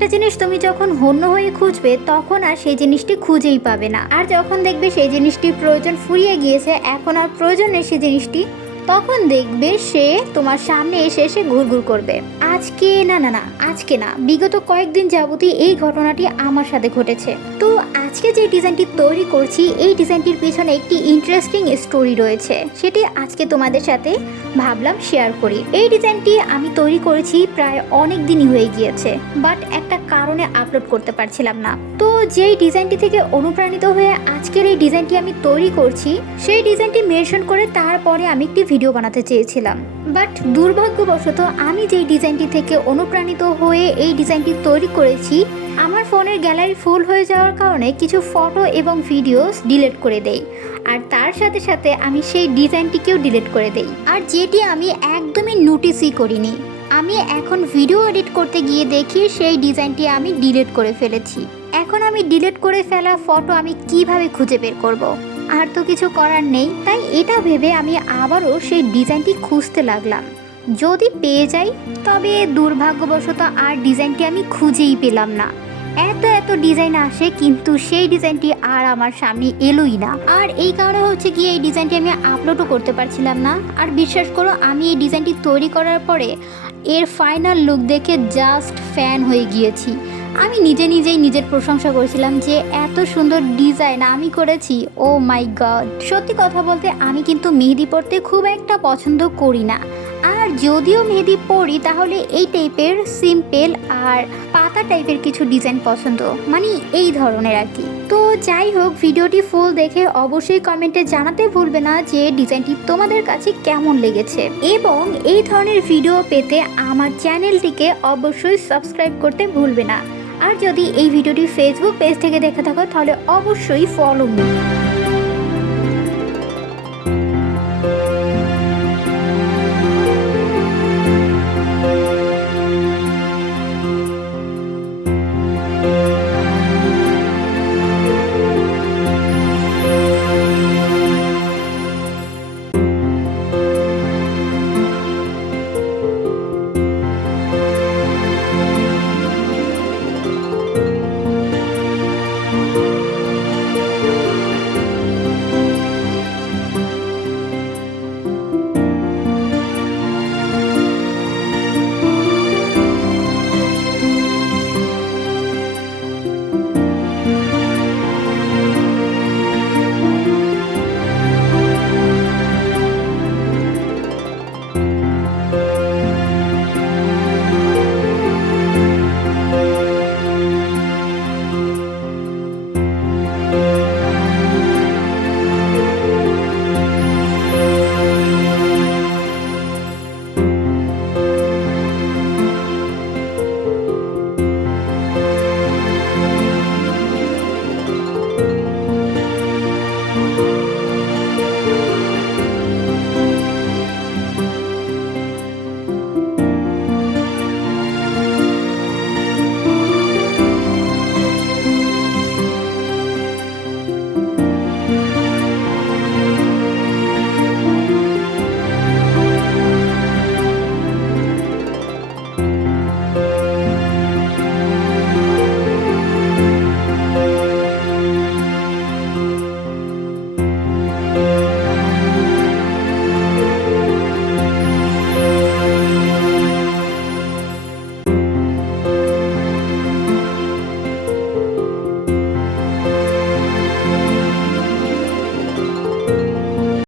একটা জিনিস তুমি যখন হন্য হয়ে খুঁজবে তখন আর সেই জিনিসটি খুঁজেই পাবে না, আর যখন দেখবে সেই জিনিসটির প্রয়োজন ফুরিয়ে গিয়েছে, এখন আর প্রয়োজন নেই সেই জিনিসটি, তখন দেখবে সে তোমার সামনে এসে এসে ঘুরঘুর করবে। আজকে আজকে না, বিগত কয়েকদিন যাবতই এই ঘটনাটি আমার সাথে ঘটেছে। তো আজকে যে ডিজাইনটি তৈরি করছি, এই ডিজাইনটির পিছনে একটি ইন্টারেস্টিং স্টোরি রয়েছে, সেটি আজকে তোমাদের সাথে ভাবলাম শেয়ার করি। এই ডিজাইনটি আমি তৈরি করেছি প্রায় অনেক দিনই হয়ে গিয়েছে, বাট একটা কারণে আপলোড করতে পারছিলাম না। তো যেই ডিজাইনটি থেকে অনুপ্রাণিত হয়ে আজকের এই ডিজাইনটি আমি তৈরি করছি, সেই ডিজাইনটি মেনশন করে তারপরে আমি একটি ভিডিও বানাতে চেয়েছিলাম। বাট দুর্ভাগ্যবশত আমি যেই ডিজাইনটি থেকে অনুপ্রাণিত হয়ে এই ডিজাইনটি তৈরি করেছি, আমার ফোনের গ্যালারি ফুল হয়ে যাওয়ার কারণে কিছু ফটো এবং ভিডিওস ডিলিট করে দেই, আর তার সাথে সাথে আমি সেই ডিজাইনটিকেও ডিলিট করে দেই, আর যেটি আমি একদমই নোটিসই করিনি। আমি এখন ভিডিও এডিট করতে গিয়ে দেখি সেই ডিজাইনটি আমি ডিলিট করে ফেলেছি। এখন আমি ডিলিট করে ফেলা ফটো আমি কিভাবে খুঁজে বের করব? আর তো কিছু করার নেই, তাই এটা ভেবে আমি আবারও সেই ডিজাইনটি খুঁজতে লাগলাম। যদি পেয়ে যাই, তবে দুর্ভাগ্যবশত আর ডিজাইনটি আমি খুঁজেই পেলাম না। এত ডিজাইন আসে, কিন্তু সেই ডিজাইনটি আর আমার সামনে এলোই না। আর এই কারণে হচ্ছে কি, এই ডিজাইনটি আমি আপলোডও করতে পারছিলাম না। আর বিশ্বাস করো, আমি এই ডিজাইনটি তৈরি করার পরে এর ফাইনাল লুক দেখে জাস্ট ফ্যান হয়ে গিয়েছি। আমি নিজেই নিজের প্রশংসা করেছিলাম যে এত সুন্দর ডিজাইন আমি করেছি। ও মাই গড! সত্যি কথা বলতে আমি কিন্তু মেহেদি পরতে খুব একটা পছন্দ করি না, আর যদিও মেহেদি পরি তাহলে এই টাইপের সিম্পল আর পাতা টাইপের কিছু ডিজাইন পছন্দ, মানে এই ধরনের আর কি। তো যাই হোক, ভিডিওটি ফুল দেখে অবশ্যই কমেন্টে জানাতে ভুলবে না যে ডিজাইনটি তোমাদের কাছে কেমন লেগেছে, এবং এই ধরনের ভিডিও পেতে আমার চ্যানেলটিকে অবশ্যই সাবস্ক্রাইব করতে ভুলবে না। আর যদি এই ভিডিওটি ফেসবুক পেজ থেকে দেখে থাকো তাহলে অবশ্যই ফলো মি।